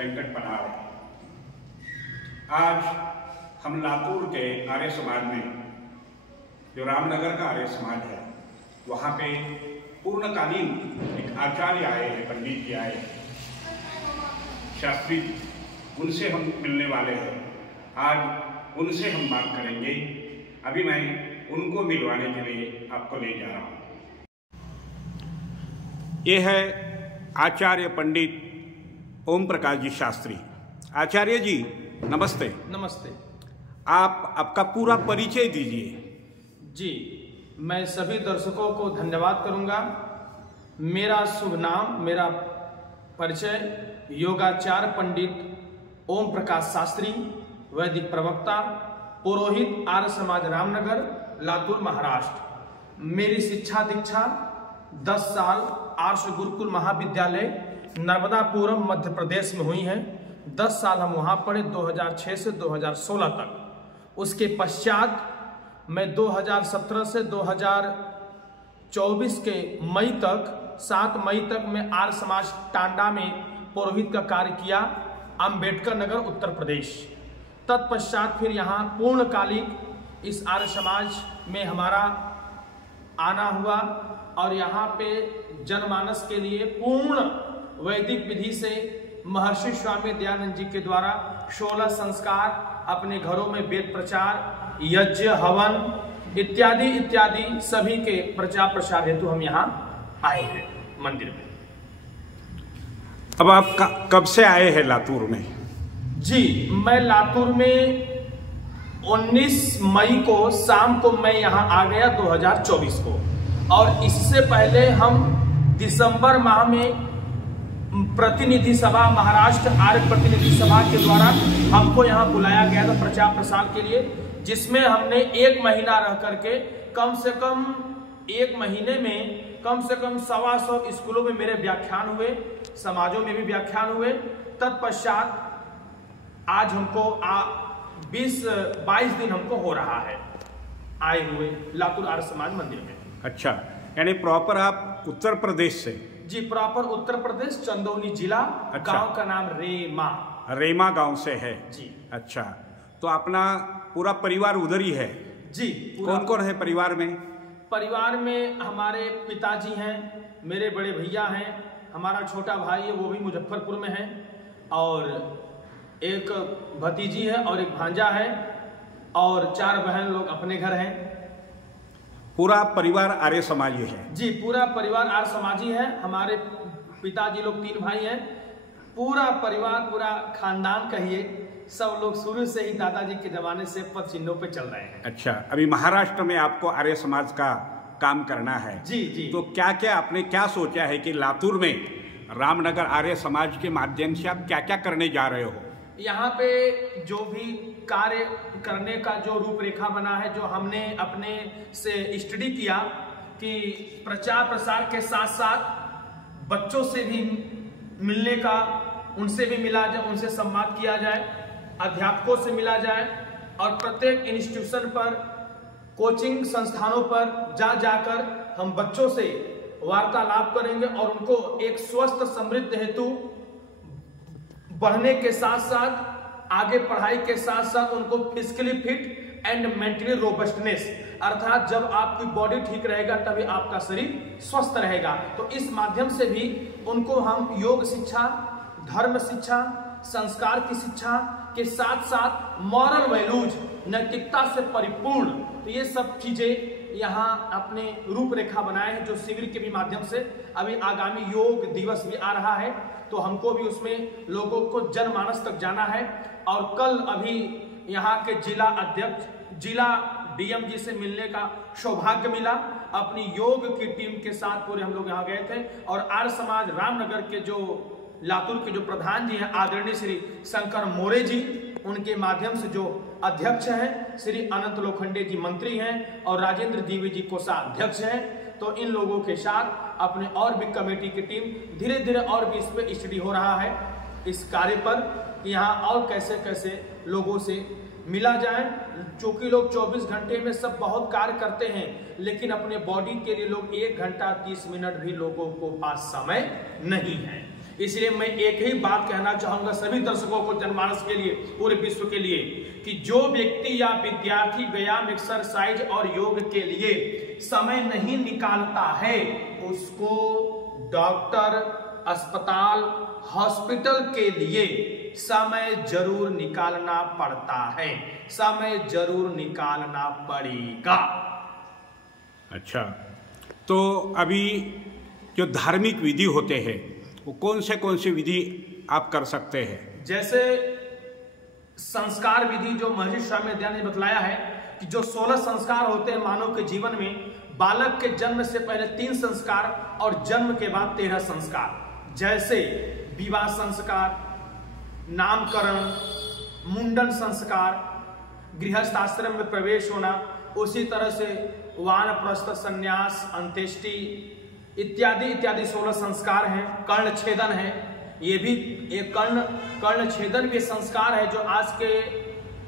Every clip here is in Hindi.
वेंकट पनार। आज हम लातूर के आर्य समाज में, जो रामनगर का आर्य समाज है, वहाँ पे पूर्णकालीन एक आचार्य आए हैं, पंडित जी आए, शास्त्री, उनसे हम मिलने वाले हैं। आज उनसे हम बात करेंगे। अभी मैं उनको मिलवाने के लिए आपको ले जा रहा हूँ। ये है आचार्य पंडित ओम प्रकाश जी शास्त्री। आचार्य जी नमस्ते। नमस्ते। आप आपका पूरा परिचय दीजिए। जी, मैं सभी दर्शकों को धन्यवाद करूंगा। मेरा शुभ नाम, मेरा परिचय योगाचार्य पंडित ओम प्रकाश शास्त्री, वैदिक प्रवक्ता, पुरोहित, आर्य समाज रामनगर, लातूर, महाराष्ट्र। मेरी शिक्षा दीक्षा 10 साल आर्ष गुरुकुल महाविद्यालय नर्मदापुरम मध्य प्रदेश में हुई है। 10 साल हम वहाँ पढ़े, 2006 से 2016 तक। उसके पश्चात मैं 2017 से 2024 के मई तक, 7 मई तक मैं आर्य समाज टांडा में पुरोहित का कार्य किया, अंबेडकर नगर, उत्तर प्रदेश। तत्पश्चात फिर यहाँ पूर्णकालिक इस आर्य समाज में हमारा आना हुआ और यहाँ पे जनमानस के लिए पूर्ण वैदिक विधि से महर्षि स्वामी दयानंद जी के द्वारा 16 संस्कार, अपने घरों में वेद प्रचार, यज्ञ, हवन इत्यादि इत्यादि सभी के प्रचार प्रसार हेतु हम यहाँ आए हैं मंदिर में। अब आप कब से आए हैं लातूर में? जी, मैं लातूर में 19 मई को शाम को मैं यहाँ आ गया 2024 को। और इससे पहले हम दिसंबर माह में प्रतिनिधि सभा, महाराष्ट्र आर्य प्रतिनिधि सभा के द्वारा हमको यहाँ बुलाया गया था प्रचार प्रसार के लिए, जिसमें हमने 1 महीना रह करके कम से कम 1 महीने में कम से कम 125 स्कूलों में मेरे व्याख्यान हुए, समाजों में भी व्याख्यान हुए। तत्पश्चात आज हमको 22 दिन हमको हो रहा है आए हुए लातूर आर्य समाज मंदिर में। अच्छा, यानी प्रॉपर आप उत्तर प्रदेश से? जी, प्रॉपर उत्तर प्रदेश, चंदौली जिला। अच्छा। गांव का नाम रेमा। रेमा गांव से है जी। अच्छा, तो अपना पूरा परिवार उधर ही है? जी। कौन कौन है परिवार में? परिवार में हमारे पिताजी हैं, मेरे बड़े भैया हैं, हमारा छोटा भाई है, वो भी मुजफ्फरपुर में है, और एक भतीजी है और एक भांजा है, और 4 बहन लोग अपने घर हैं। पूरा परिवार आर्य समाजी है? जी, पूरा परिवार आर्य समाजी है। हमारे पिताजी लोग 3 भाई हैं। पूरा परिवार, पूरा खानदान कहिए, सब लोग शुरू से ही दादाजी के जमाने से पद चिन्हों पे चल रहे हैं। अच्छा, अभी महाराष्ट्र में आपको आर्य समाज का काम करना है? जी जी। तो क्या क्या आपने क्या सोचा है कि लातूर में रामनगर आर्य समाज के माध्यम से आप क्या क्या करने जा रहे हो? यहाँ पे जो भी कार्य करने का जो रूपरेखा बना है, जो हमने अपने से स्टडी किया कि प्रचार प्रसार के साथ साथ बच्चों से भी मिलने का, उनसे भी मिला जाए, उनसे संवाद किया जाए, अध्यापकों से मिला जाए, और प्रत्येक इंस्टीट्यूशन पर, कोचिंग संस्थानों पर जा जाकर हम बच्चों से वार्तालाप करेंगे और उनको एक स्वस्थ समृद्ध हेतु बढ़ने के साथ साथ, आगे पढ़ाई के साथ साथ उनको physically fit and mentally robustness, अर्थात जब आपकी बॉडी ठीक रहेगा तभी आपका शरीर स्वस्थ रहेगा। तो इस माध्यम से भी उनको हम योग शिक्षा, धर्म शिक्षा, संस्कार की शिक्षा के साथ साथ मॉरल वैल्यूज, नैतिकता से परिपूर्ण, तो ये सब चीजें यहाँ अपने रूपरेखा बनाए हैं, जो शिविर के भी माध्यम से। अभी आगामी योग दिवस भी आ रहा है, तो हमको भी उसमें लोगों को जनमानस तक जाना है। और कल अभी यहाँ के जिला अध्यक्ष, जिला डीएम जी से मिलने का सौभाग्य मिला। अपनी योग की टीम के साथ पूरे हम लोग यहाँ गए थे, और आर्य समाज रामनगर के जो लातूर के जो प्रधान जी हैं, आदरणीय श्री शंकर मोरे जी, उनके माध्यम से जो अध्यक्ष हैं, श्री अनंत लोखंडे जी मंत्री हैं, और राजेंद्र द्विवेदी जी कोषाध्यक्ष हैं। तो इन लोगों के साथ अपने और भी कमेटी की टीम धीरे धीरे और भी इस पर स्टडी हो रहा है, इस कार्य पर, कि यहाँ और कैसे कैसे लोगों से मिला जाए। चूंकि लोग 24 घंटे में सब बहुत कार्य करते हैं, लेकिन अपने बॉडी के लिए लोग 1 घंटा 30 मिनट भी लोगों को पास समय नहीं है। इसलिए मैं एक ही बात कहना चाहूंगा सभी दर्शकों को, जनमानस के लिए, पूरे विश्व के लिए, कि जो व्यक्ति या विद्यार्थी व्यायाम, एक्सरसाइज और योग के लिए समय नहीं निकालता है, उसको डॉक्टर, अस्पताल, हॉस्पिटल के लिए समय जरूर निकालना पड़ता है, समय जरूर निकालना पड़ेगा। अच्छा, तो अभी जो धार्मिक विधि होते हैं वो कौन से विधि आप कर सकते हैं? जैसे संस्कार विधि जो महर्षि स्वामी दयानंद ने बतलाया है कि जो 16 संस्कार होते हैं मानव के जीवन में, बालक के जन्म से पहले 3 संस्कार और जन्म के बाद 13 संस्कार, जैसे विवाह संस्कार, नामकरण, मुंडन संस्कार, गृहस्थ आश्रम में प्रवेश होना, उसी तरह से वानप्रस्थ, संन्यास, अंत्येष्टि इत्यादि इत्यादि 16 संस्कार हैं। कर्ण छेदन है, ये भी एक कर्ण छेदन भी संस्कार है जो आज के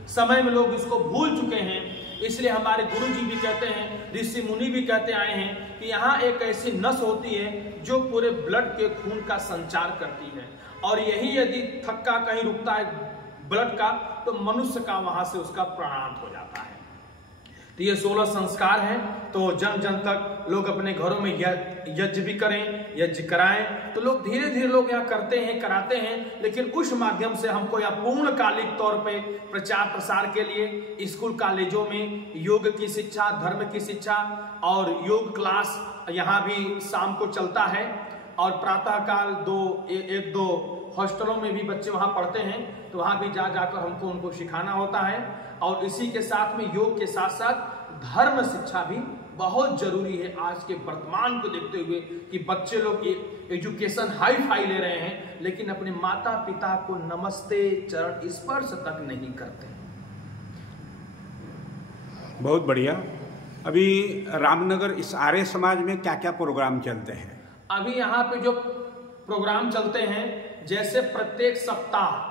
समय में लोग इसको भूल चुके हैं। इसलिए हमारे गुरु जी भी कहते हैं, ऋषि मुनि भी कहते आए हैं कि यहाँ एक ऐसी नस होती है जो पूरे ब्लड के खून का संचार करती है, और यही यदि थक्का कहीं रुकता है ब्लड का तो मनुष्य का वहां से उसका प्राणांत हो जाता है। तो ये 16 संस्कार हैं। तो जन जन तक लोग अपने घरों में यज्ञ भी करें, यज्ञ कराएं, तो लोग धीरे धीरे लोग यहाँ करते हैं, कराते हैं, लेकिन उस माध्यम से हमको यहाँ पूर्णकालिक तौर पे प्रचार प्रसार के लिए स्कूल कॉलेजों में योग की शिक्षा, धर्म की शिक्षा और योग क्लास यहाँ भी शाम को चलता है, और प्रातः काल 1-2 हॉस्टलों में भी बच्चे वहाँ पढ़ते हैं, तो वहाँ भी जाकर हमको उनको सिखाना होता है। और इसी के साथ में योग के साथ साथ धर्म शिक्षा भी बहुत जरूरी है आज के वर्तमान को देखते हुए, कि बच्चे लोग एजुकेशन हाई फाई ले रहे हैं लेकिन अपने माता पिता को नमस्ते चरण स्पर्श तक नहीं करते। बहुत बढ़िया। अभी रामनगर इस आर्य समाज में क्या क्या प्रोग्राम चलते हैं? अभी यहाँ पे जो प्रोग्राम चलते हैं, जैसे प्रत्येक सप्ताह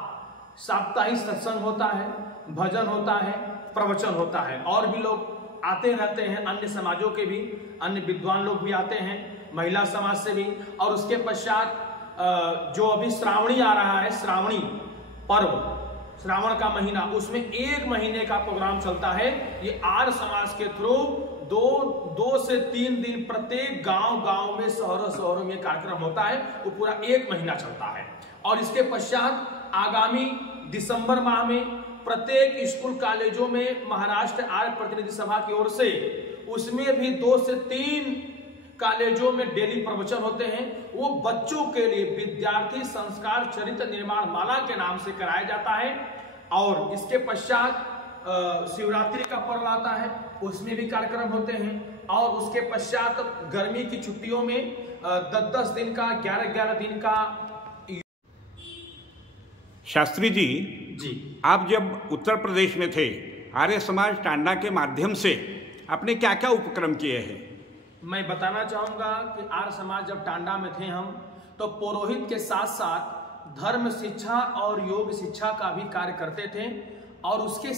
साप्ताहिक सत्संग होता है, भजन होता है, प्रवचन होता है, और भी लोग आते रहते हैं, अन्य समाजों के भी, अन्य विद्वान लोग भी आते हैं, महिला समाज से भी। और उसके पश्चात जो अभी श्रावणी आ रहा है, श्रावणी पर्व, श्रावण का महीना, उसमें 1 महीने का प्रोग्राम चलता है। ये आर्य समाज के थ्रू 2 से 3 दिन प्रत्येक गांव में, शहरों में कार्यक्रम होता है, वो पूरा 1 महीना चलता है। और इसके पश्चात आगामी दिसंबर माह में प्रत्येक स्कूल कॉलेजों में महाराष्ट्र आर्य प्रतिनिधि सभा की ओर से, उसमें भी 2 से 3 कॉलेजों में डेली प्रवचन होते हैं। वो बच्चों के लिए विद्यार्थी संस्कार चरित्र निर्माण माला के नाम से कराया जाता है। और इसके पश्चात शिवरात्रि का पर्व आता है, उसमें भी कार्यक्रम होते हैं। और उसके पश्चात गर्मी की छुट्टियों में 10-10 दिन का, 11-11 दिन का। शास्त्री जी, आप जब उत्तर प्रदेश में थे, आर्य समाज टांडा के माध्यम से आपने क्या क्या उपक्रम किए हैं? मैं बताना चाहूंगा कि आर्य समाज जब टांडा में थे हम, तो पुरोहित के साथ साथ धर्म शिक्षा और योग शिक्षा का भी कार्य करते थे। और उसके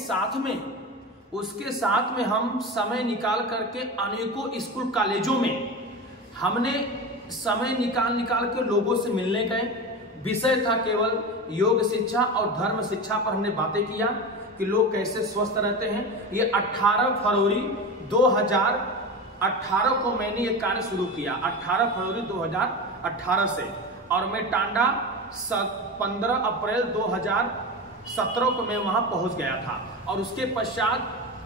साथ में हम समय निकाल करके अनेकों स्कूल कॉलेजों में हमने समय निकाल के लोगों से मिलने गए। विषय था केवल योग शिक्षा और धर्म शिक्षा पर हमने बातें किया कि लोग कैसे स्वस्थ रहते हैं। ये 18 फरवरी 2018 को मैंने ये कार्य शुरू किया, 18 फरवरी 2018 से। और मैं टांडा 15 अप्रैल 2017 को मैं वहां पहुंच गया था। और उसके पश्चात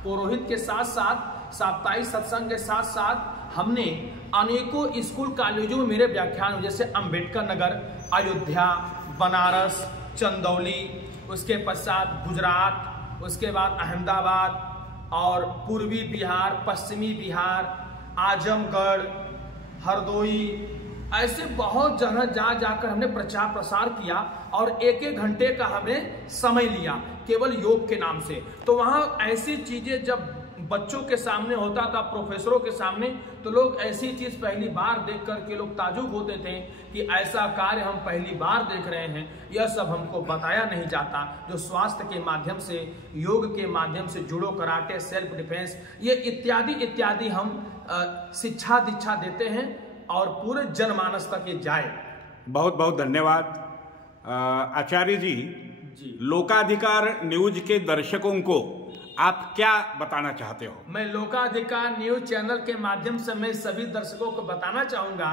पुरोहित के साथ साथ साप्ताहिक सत्संग के साथ साथ हमने अनेकों स्कूल कॉलेजों में मेरे व्याख्यान, जैसे अंबेडकर नगर, अयोध्या, बनारस, चंदौली, उसके पश्चात गुजरात, उसके बाद अहमदाबाद और पूर्वी बिहार, पश्चिमी बिहार, आजमगढ़, हरदोई, ऐसे बहुत जगह जाकर हमने प्रचार प्रसार किया। और 1-1 घंटे का हमने समय लिया केवल योग के नाम से। तो वहां ऐसी चीजें जब बच्चों के सामने होता था, प्रोफेसरों के सामने, तो लोग ऐसी चीज पहली बार देख करके लोग ताजुब होते थे कि ऐसा कार्य हम पहली बार देख रहे हैं, यह सब हमको बताया नहीं जाता। जो स्वास्थ्य के माध्यम से, योग के माध्यम से, जुडो, कराटे, सेल्फ डिफेंस, ये इत्यादि हम शिक्षा दीक्षा देते हैं और पूरे जनमानस तक ये जाए। बहुत बहुत धन्यवाद आचार्य जी। लोकाधिकार न्यूज के दर्शकों को आप क्या बताना चाहते हो? मैं लोकाधिकार न्यूज चैनल के माध्यम से मैं सभी दर्शकों को बताना चाहूंगा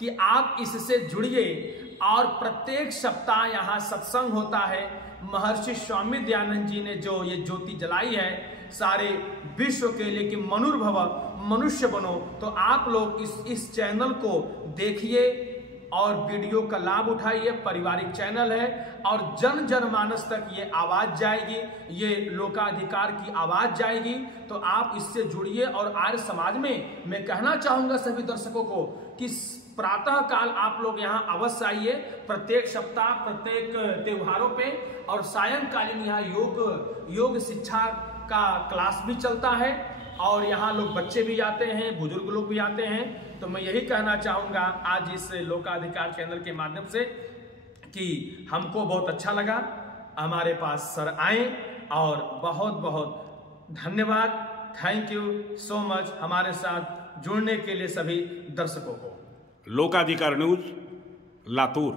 कि आप इससे जुड़िए और प्रत्येक सप्ताह यहाँ सत्संग होता है। महर्षि स्वामी दयानंद जी ने जो ये ज्योति जलाई है सारे विश्व के लिए कि मनुर्भव मनुष्य बनो, तो आप लोग इस चैनल को देखिए और वीडियो का लाभ उठाइए। पारिवारिक चैनल है और जन जनमानस तक ये आवाज जाएगी, ये लोकाधिकार की आवाज जाएगी। तो आप इससे जुड़िए और आर्य समाज में मैं कहना चाहूंगा सभी दर्शकों को कि प्रातः काल आप लोग यहाँ अवश्य आइए, प्रत्येक सप्ताह प्रत्येक त्योहारों पे, और सायंकालीन यहाँ योग शिक्षा का क्लास भी चलता है और यहाँ लोग बच्चे भी आते हैं, बुजुर्ग लोग भी आते हैं। तो मैं यही कहना चाहूंगा आज इस लोकाधिकार चैनल के माध्यम से कि हमको बहुत अच्छा लगा, हमारे पास सर आए और बहुत बहुत धन्यवाद। थैंक यू सो मच हमारे साथ जुड़ने के लिए सभी दर्शकों को। लोकाधिकार न्यूज लातूर।